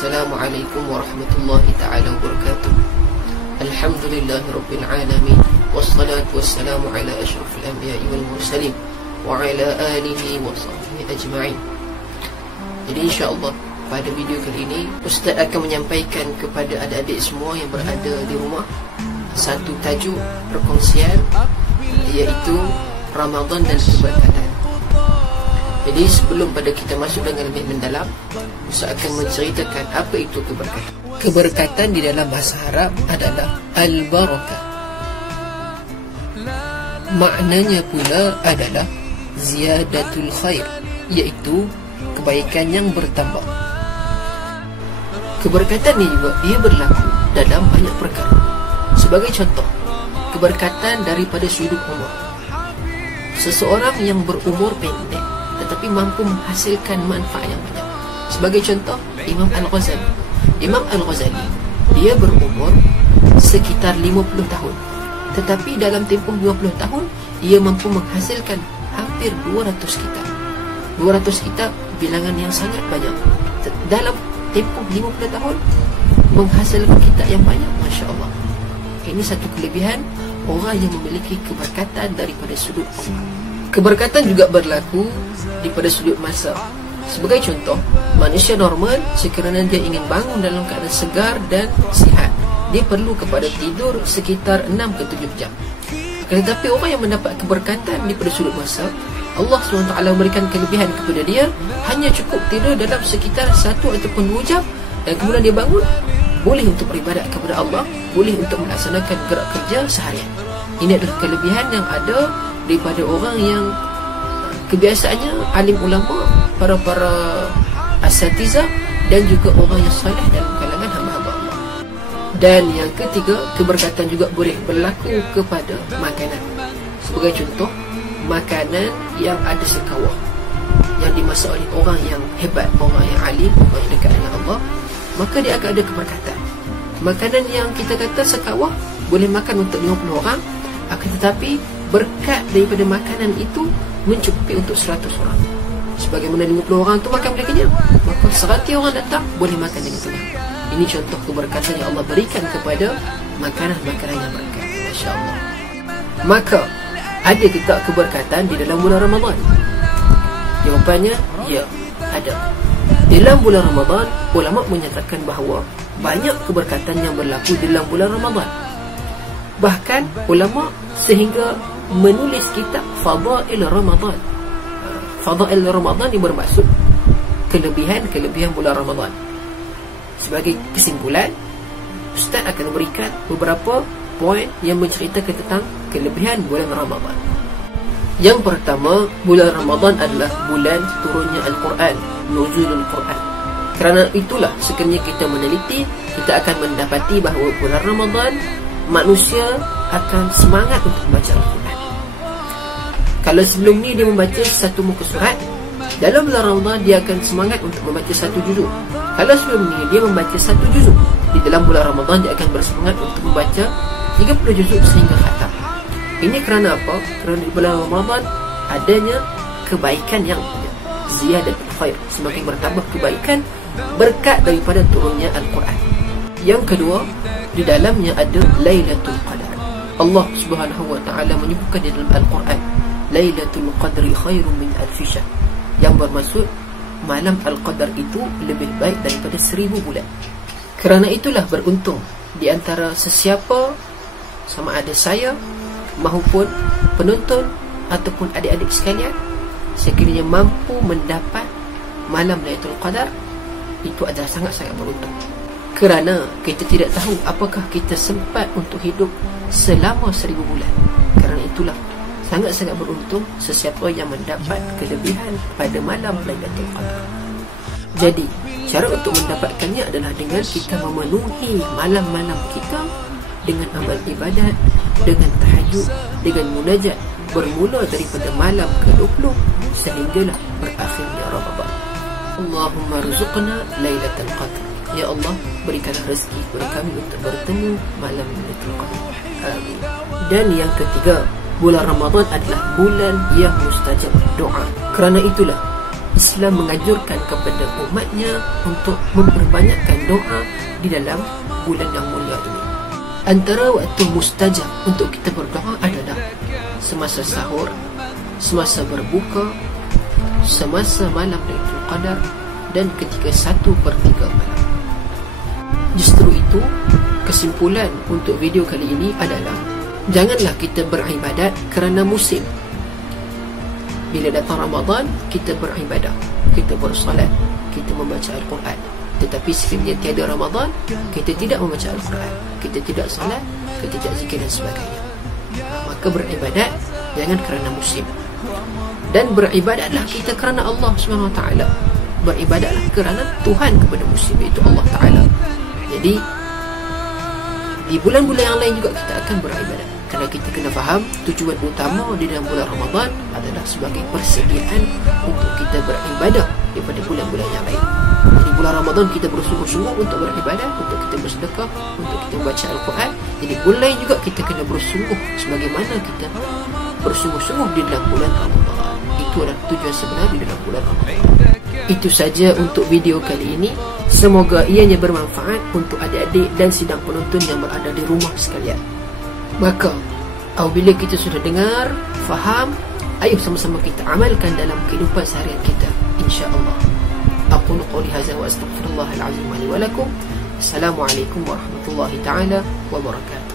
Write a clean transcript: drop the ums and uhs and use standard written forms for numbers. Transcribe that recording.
Assalamualaikum warahmatullahi ta'ala wabarakatuh. Alhamdulillahirabbil alamin. Wassalatu wassalamu ala asyrafil anbiya'i wal mursalin wa ala alihi wa sahbihi ajma'in. Jadi insya-Allah pada video kali ini Ustaz akan menyampaikan kepada adik-adik semua yang berada di rumah satu tajuk perkongsian, iaitu Ramadan dan keberkatan. Jadi sebelum pada kita masuk dengan lebih mendalam, Ustaz akan menceritakan apa itu keberkatan. Keberkatan di dalam bahasa Arab adalah al-barakah. Maknanya pula adalah ziyadatul khair, iaitu kebaikan yang bertambah. Keberkatan ini juga ia berlaku dalam banyak perkara. Sebagai contoh, keberkatan daripada sudut umur. Seseorang yang berumur pendek tetapi mampu menghasilkan manfaat yang banyak. Sebagai contoh, Imam Al-Ghazali. Imam Al-Ghazali, dia berumur sekitar 50 tahun. Tetapi dalam tempoh 20 tahun, ia mampu menghasilkan hampir 200 kitab. 200 kitab bilangan yang sangat banyak. Dalam tempoh 50 tahun, menghasilkan kitab yang banyak, Masya Allah. Ini satu kelebihan orang yang memiliki keberkatan daripada sudut umur. Keberkatan juga berlaku daripada sudut masa. Sebagai contoh, manusia normal sekiranya dia ingin bangun dalam keadaan segar dan sihat, dia perlu kepada tidur sekitar 6 ke 7 jam. Tetapi orang yang mendapat keberkatan daripada sudut masa, Allah SWT memberikan kelebihan kepada dia, hanya cukup tidur dalam sekitar 1 ataupun 2 jam, dan kemudian dia bangun, boleh untuk beribadat kepada Allah, boleh untuk melaksanakan gerak kerja seharian. Ini adalah kelebihan yang ada daripada orang yang kebiasaannya alim ulama, para asatizah, dan juga orang yang saleh dalam kalangan hamba-hamba Allah. Dan yang ketiga, keberkatan juga boleh berlaku kepada makanan. Sebagai contoh, makanan yang ada sekawah, yang dimasak oleh orang yang hebat, orang yang alim, orang yang dekat dengan Allah, maka dia akan ada keberkatan. Makanan yang kita kata sekawah boleh makan untuk 50 orang, akan tetapi berkat daripada makanan itu mencukupi untuk 100 orang. Sebagaimana 50 orang itu makan boleh kenyang, maka 100 orang datang boleh makan dengan kenyang. Ini contoh keberkatan yang Allah berikan kepada makanan-makanan yang berkat. Masya Allah. Maka ada ke tak keberkatan di dalam bulan Ramadan? Jawapannya ya, ada. Dalam bulan Ramadan, ulama menyatakan bahawa banyak keberkatan yang berlaku dalam bulan Ramadan. Bahkan ulama sehingga menulis kitab Fadail Ramadan. Fadail Ramadan ini bermaksud kelebihan-kelebihan bulan Ramadan. Sebagai kesimpulan, Ustaz akan memberikan beberapa poin yang menceritakan tentang kelebihan bulan Ramadan. Yang pertama, bulan Ramadan adalah bulan turunnya Al-Quran, nuzulul Quran. Kerana itulah sekiranya kita meneliti, kita akan mendapati bahawa bulan Ramadan manusia akan semangat untuk membaca Al-Quran. Kalau sebelum ni dia membaca satu muka surat, dalam bulan Ramadan dia akan semangat untuk membaca satu juzuk. Kalau sebelum ni dia membaca satu juzuk, di dalam bulan Ramadan dia akan bersemangat untuk membaca 30 juzuk sehingga khatam. Ini kerana apa? Kerana di bulan Ramadan adanya kebaikan yang ziyadatul khair, semakin bertambah kebaikan berkat daripada turunnya Al-Quran. Yang kedua, di dalamnya ada Lailatul Qadar. Allah Subhanahu wa taala menyebutkan di dalam Al-Quran, Lailatul Qadri khairun min alfi syahr, yang bermaksud malam Al-Qadar itu lebih baik daripada 1000 bulan. Kerana itulah beruntung di antara sesiapa, sama ada saya maupun penonton ataupun adik-adik sekalian, sekiranya mampu mendapat malam Lailatul Qadar, itu adalah sangat-sangat beruntung. Kerana kita tidak tahu apakah kita sempat untuk hidup selama 1000 bulan. Kerana itulah sangat-sangat beruntung sesiapa yang mendapat kelebihan pada malam Lailatul Qadar. Jadi, cara untuk mendapatkannya adalah dengan kita memenuhi malam-malam kita dengan amal ibadat, dengan tahajud, dengan munajat, bermula daripada malam ke-20 sehinggalah berakhirnya Ramadan. Allahumma rzuqna Lailatul Qadar. Ya Allah, berikanlah rezeki kepada kami untuk bertemu malam Lailatul Qadar. Amin. Dan yang ketiga, bulan Ramadan adalah bulan yang mustajab doa. Kerana itulah Islam menganjurkan kepada umatnya untuk memperbanyakkan doa di dalam bulan yang mulia ini. Antara waktu mustajab untuk kita berdoa adalah semasa sahur, semasa berbuka, semasa malam Lailatul Qadar, dan ketika 1/3 malam. Justru itu, kesimpulan untuk video kali ini adalah janganlah kita beribadat kerana musim. Bila datang Ramadan, kita beribadah, kita bersolat, kita membaca Al-Quran. Tetapi sekiranya tiada Ramadan, kita tidak membaca Al-Quran, kita tidak solat, kita tidak zikir dan sebagainya. Maka beribadat jangan kerana musim. Dan beribadatlah kita kerana Allah SWT. Beribadatlah kerana Tuhan kepada musim, iaitu Allah Ta'ala. Jadi di bulan-bulan yang lain juga kita akan beribadat, kerana kita kena faham tujuan utama di dalam bulan Ramadan adalah sebagai persediaan untuk kita beribadah daripada bulan-bulan yang lain. Jadi bulan Ramadan kita bersungguh-sungguh untuk beribadah, untuk kita bersedekah, untuk kita membaca Al-Quran. Jadi bulan lain juga kita kena bersungguh sebagaimana kita bersungguh-sungguh di dalam bulan Ramadan. Itu adalah tujuan sebenar di dalam bulan Ramadan. Itu saja untuk video kali ini. Semoga ianya bermanfaat untuk adik-adik dan sidang penonton yang berada di rumah sekalian. Maka apabila kita sudah dengar, faham, ayo sama-sama kita amalkan dalam kehidupan seharian kita, insya-Allah. Aqulu qouli hadza wa astaghfirullahal azim li wa lakum. Assalamualaikum warahmatullahi taala wabarakatuh.